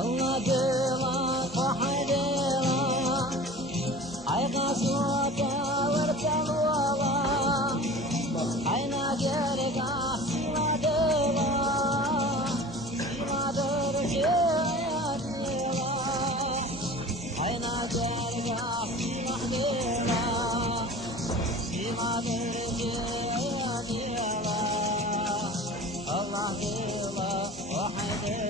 الله ديلا وحديلا عيقا سوتا ورتل والله عينا جرقا سلا ديلا سلا درجي يا ديلا عينا جرقا سلا ديلا سلا درجي يا ديلا الله ديلا وحديلا